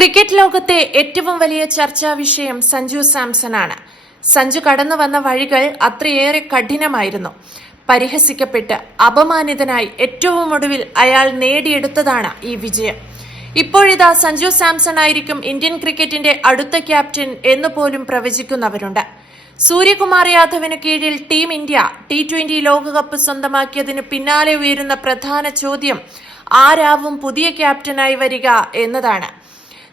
Cricket ലോകത്തെ ഏറ്റവും വലിയ ചർച്ചാ വിഷയം സഞ്ജു സാംസൺ ആണ്. സഞ്ജു കടന്നു വന്ന വഴികൾ അത്രയേറെ കഠിനമായിരുന്നു. പരിഹസിക്കപ്പെട്ട് അപമാനിതനായി ഏറ്റവും ഒടുവിൽ അയാൾ നേടിയെടുത്തതാണ് ഈ വിജയം. ഇപ്പോഴിതാ സഞ്ജു സാംസൺ ആയിരിക്കും ഇന്ത്യൻ ക്രിക്കറ്റിന്റെ അടുത്ത ക്യാപ്റ്റൻ എന്ന് പോലും പ്രവചിക്കുന്നവരുണ്ട്. സൂര്യകുമാർ യാദവിന് കീഴിൽ ടീം ഇന്ത്യ T20 ലോകകപ്പ് സ്വന്തമാക്കിയതിന് പിന്നാലെ ഉയരുന്ന പ്രധാന ചോദ്യം ആരാവും പുതിയ ക്യാപ്റ്റനായി വരിക എന്നതാണ്.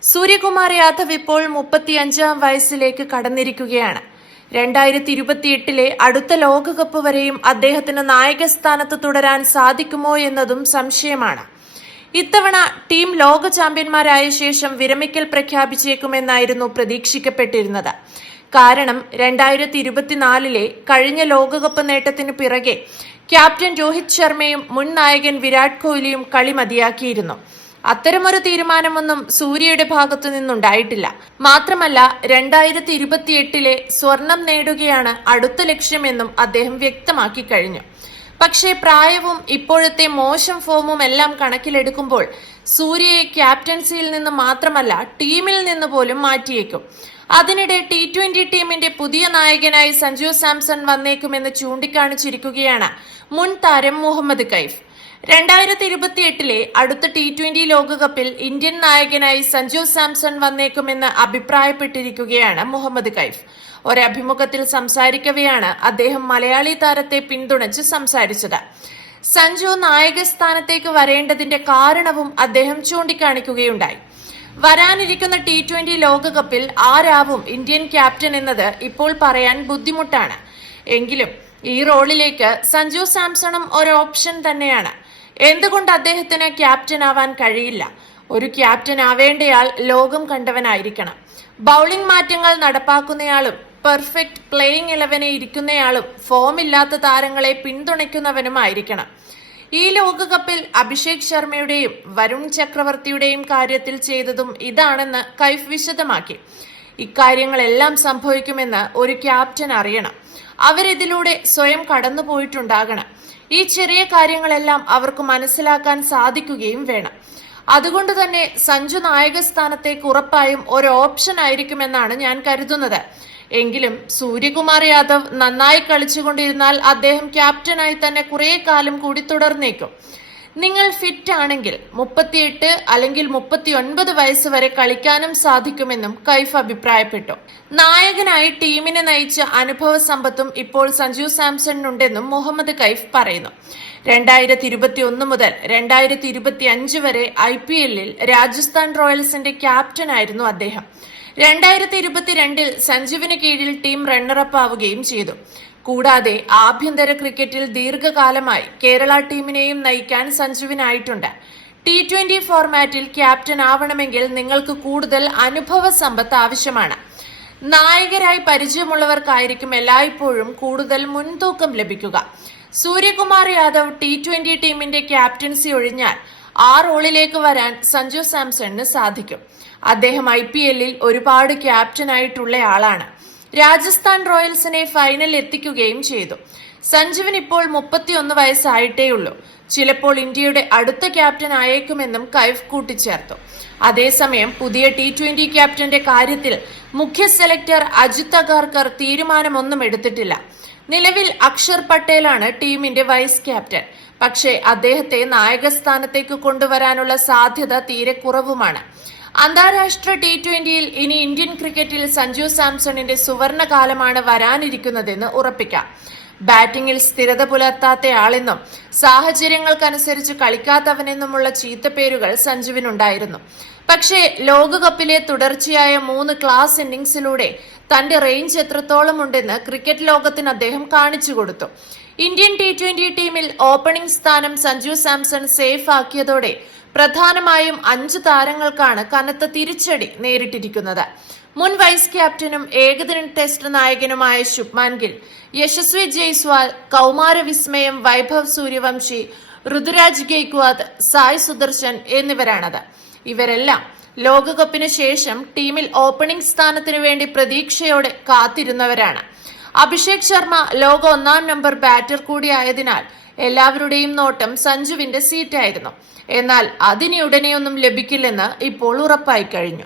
സൂര്യകുമാർ യാദവ് ഇപ്പോൾ 35-ാം വയസ്സിലേക്ക് കടന്നിരിക്കുകയാണ്. 2028 അടുത്ത ലോകകപ്പ് വരെയും അദ്ദേഹത്തിന് നായകസ്ഥാനത്ത് തുടരാൻ സാധിക്കുമോ എന്നതും സംശയമാണ്. ഇത്തവണ ടീം ലോക ചാമ്പ്യന്മാരായ ശേഷം വിരമിക്കൽ പ്രഖ്യാപിച്ചേക്കുമെന്നായിരുന്നു പ്രതീക്ഷിക്കപ്പെട്ടിരുന്നത്. കാരണം 2024 കഴിഞ്ഞ ലോകകപ്പ് നേട്ടത്തിന് പിറകെ ക്യാപ്റ്റൻ രോഹിത് ശർമ്മയും മുൻ നായകൻ വിരാട് കോഹ്ലിയും കളി മതിയാക്കിയിരുന്നു. അത്തരമൊരു തീരുമാനമൊന്നും സൂര്യയുടെ ഭാഗത്തു നിന്നുണ്ടായിട്ടില്ല. മാത്രമല്ല 2028 സ്വർണം നേടുകയാണ് അടുത്ത ലക്ഷ്യമെന്നും അദ്ദേഹം വ്യക്തമാക്കി കഴിഞ്ഞു. പക്ഷേ പ്രായവും ഇപ്പോഴത്തെ മോശം ഫോമും എല്ലാം കണക്കിലെടുക്കുമ്പോൾ സൂര്യയെ ക്യാപ്റ്റൻസിയിൽ നിന്ന് മാത്രമല്ല ടീമിൽ നിന്ന് പോലും മാറ്റിയേക്കും. അതിനിടെ T20 ടീമിന്റെ പുതിയ നായകനായി സഞ്ജു സാംസൺ വന്നേക്കുമെന്ന് ചൂണ്ടിക്കാണിച്ചിരിക്കുകയാണ് മുൻ താരം മുഹമ്മദ് കൈഫ്. 2028 അടുത്ത T20 ലോകകപ്പിൽ ഇന്ത്യൻ നായകനായി സഞ്ജു സാംസൺ വന്നേക്കുമെന്ന് അഭിപ്രായപ്പെട്ടിരിക്കുകയാണ് മുഹമ്മദ് കൈഫ്. ഒരഭിമുഖത്തിൽ സംസാരിക്കവെയാണ് അദ്ദേഹം മലയാളി താരത്തെ പിന്തുണച്ച് സംസാരിച്ചത്. സഞ്ജു നായകസ്ഥാനത്തേക്ക് വരേണ്ടതിന്റെ കാരണവും അദ്ദേഹം ചൂണ്ടിക്കാണിക്കുകയുണ്ടായി. വരാനിരിക്കുന്ന T20 ലോകകപ്പിൽ ആരാവും ഇന്ത്യൻ ക്യാപ്റ്റൻ എന്നത് ഇപ്പോൾ പറയാൻ ബുദ്ധിമുട്ടാണ്. എങ്കിലും ഈ റോളിലേക്ക് സഞ്ജു സാംസണും ഒരു ഓപ്ഷൻ തന്നെയാണ്. എന്തുകൊണ്ട് അദ്ദേഹത്തിന് ക്യാപ്റ്റൻ ആവാൻ കഴിയില്ല? ഒരു ക്യാപ്റ്റൻ ആവേണ്ടയാൾ ലോകം കണ്ടവനായിരിക്കണം. ബൌളിംഗ് മാറ്റങ്ങൾ നടപ്പാക്കുന്നയാളും പെർഫെക്റ്റ് പ്ലേയിങ് 11 ഇരിക്കുന്നയാളും ഫോമില്ലാത്ത താരങ്ങളെ പിന്തുണയ്ക്കുന്നവനുമായിരിക്കണം. ഈ ലോകകപ്പിൽ അഭിഷേക് ശർമ്മയുടെയും വരുൺ ചക്രവർത്തിയുടെയും കാര്യത്തിൽ ചെയ്തതും ഇതാണെന്ന് കൈഫ് വിശദമാക്കി. ഇക്കാര്യങ്ങളെല്ലാം സംഭവിക്കുമെന്ന് ഒരു ക്യാപ്റ്റൻ അറിയണം. അവരിതിലൂടെ സ്വയം കടന്നുപോയിട്ടുണ്ടാകണം. ഈ ചെറിയ കാര്യങ്ങളെല്ലാം അവർക്ക് മനസ്സിലാക്കാൻ സാധിക്കുകയും വേണം. അതുകൊണ്ട് തന്നെ സഞ്ജു നായകസ്ഥാനത്തേക്ക് ഉറപ്പായും ഒരു ഓപ്ഷൻ ആയിരിക്കുമെന്നാണ് ഞാൻ കരുതുന്നത്. എങ്കിലും സൂര്യകുമാർ യാദവ് നന്നായി കളിച്ചുകൊണ്ടിരുന്നാൽ അദ്ദേഹം ക്യാപ്റ്റനായി തന്നെ കുറെ കാലം കൂടി തുടർന്നേക്കും. നിങ്ങൾ ഫിറ്റ് ആണെങ്കിൽ 38 അല്ലെങ്കിൽ 39 വയസ്സ് വരെ കളിക്കാനും സാധിക്കുമെന്നും കൈഫ് അഭിപ്രായപ്പെട്ടു. നായകനായി ടീമിനെ നയിച്ച അനുഭവ സമ്പത്തും ഇപ്പോൾ സഞ്ജു സാംസണിനുണ്ടെന്നും മുഹമ്മദ് കൈഫ് പറയുന്നു. 2021 മുതൽ 2025 വരെ IPL രാജസ്ഥാൻ റോയൽസിന്റെ ക്യാപ്റ്റനായിരുന്നു അദ്ദേഹം. 2022 സഞ്ജുവിന് കീഴിൽ ടീം റണ്ണറപ്പ് ആവുകയും ചെയ്തു. കൂടാതെ ആഭ്യന്തര ക്രിക്കറ്റിൽ ദീർഘകാലമായി കേരള ടീമിനെയും നയിക്കാൻ സഞ്ജുവിനായിട്ടുണ്ട്. T20 ഫോർമാറ്റിൽ ക്യാപ്റ്റൻ ആവണമെങ്കിൽ നിങ്ങൾക്ക് കൂടുതൽ അനുഭവ സമ്പത്ത് ആവശ്യമാണ്. നായകരായി പരിചയമുള്ളവർക്കായിരിക്കും എല്ലായ്പ്പോഴും കൂടുതൽ മുൻതൂക്കം ലഭിക്കുക. സൂര്യകുമാർ യാദവ് T20 ടീമിന്റെ ക്യാപ്റ്റൻസി ഒഴിഞ്ഞാൽ ആ റോളിലേക്ക് വരാൻ സഞ്ജു സാംസണിന് സാധിക്കും. അദ്ദേഹം IPL ഒരുപാട് ക്യാപ്റ്റനായിട്ടുള്ള ആളാണ്. രാജസ്ഥാൻ റോയൽസിനെ ഫൈനൽ എത്തിക്കുകയും ചെയ്തു. സഞ്ജുവിന് ഇപ്പോൾ 31 വയസ്സായിട്ടേയുള്ളൂ. ചിലപ്പോൾ ഇന്ത്യയുടെ അടുത്ത ക്യാപ്റ്റൻ ആയേക്കുമെന്നും കൈഫ് കൂട്ടിച്ചേർത്തു. അതേസമയം പുതിയ T20 ക്യാപ്റ്റന്റെ കാര്യത്തിൽ മുഖ്യ സെലക്ടർ അജിത് അഗാർക്കർ തീരുമാനമൊന്നും എടുത്തിട്ടില്ല. നിലവിൽ അക്ഷർ പട്ടേലാണ് ടീമിന്റെ വൈസ് ക്യാപ്റ്റൻ. പക്ഷേ അദ്ദേഹത്തെ നായകസ്ഥാനത്തേക്ക് കൊണ്ടുവരാനുള്ള സാധ്യത തീരെ കുറവുമാണ്. അന്താരാഷ്ട്ര T20 ഇനി ഇന്ത്യൻ ക്രിക്കറ്റിൽ സഞ്ജു സാംസണിന്റെ സുവർണ കാലമാണ് വരാനിരിക്കുന്നതെന്ന് ഉറപ്പിക്കാം. ബാറ്റിംഗിൽ സ്ഥിരത പുലർത്താത്തയാളെന്നും സാഹചര്യങ്ങൾക്കനുസരിച്ച് കളിക്കാത്തവനെന്നുമുള്ള ചീത്തപ്പേരുകൾ സഞ്ജുവിനുണ്ടായിരുന്നു. പക്ഷേ ലോകകപ്പിലെ തുടർച്ചയായ 3 ക്ലാസ് ഇന്നിംഗ്സിലൂടെ തന്റെ റേഞ്ച് എത്രത്തോളം ഉണ്ടെന്ന് ക്രിക്കറ്റ് ലോകത്തിന് അദ്ദേഹം കാണിച്ചു കൊടുത്തു. ഇന്ത്യൻ T20 ടീമിൽ ഓപ്പണിംഗ് സ്ഥാനം സഞ്ജു സാംസൺ സേഫ് ആക്കിയതോടെ പ്രധാനമായും 5 താരങ്ങൾക്കാണ് കനത്ത തിരിച്ചടി നേരിട്ടിരിക്കുന്നത്. മുൻ വൈസ് ക്യാപ്റ്റനും ഏകദിന ടെസ്റ്റ് നായകനുമായ ശുഭ്മാൻ ഗിൽ, യശസ്വി ജയ്സ്വാൾ, കൗമാര വിസ്മയം വൈഭവ് സൂര്യവംശി, ഋതുരാജ് ഗെയ്ക്വാദ്, സായ് സുദർശൻ എന്നിവരാണത്. ഇവരെല്ലാം ലോകകപ്പിന് ശേഷം ടീമിൽ ഓപ്പണിംഗ് സ്ഥാനത്തിനു വേണ്ടി പ്രതീക്ഷയോടെ കാത്തിരുന്നവരാണ്. അഭിഷേക് ശർമ്മ ലോക 1-ാം നമ്പർ ബാറ്റർ കൂടിയായതിനാൽ എല്ലാവരുടെയും നോട്ടം സഞ്ജുവിന്റെ സീറ്റായിരുന്നു. എന്നാൽ അതിനി ഉടനെയൊന്നും ലഭിക്കില്ലെന്ന് ഇപ്പോൾ ഉറപ്പായി കഴിഞ്ഞു.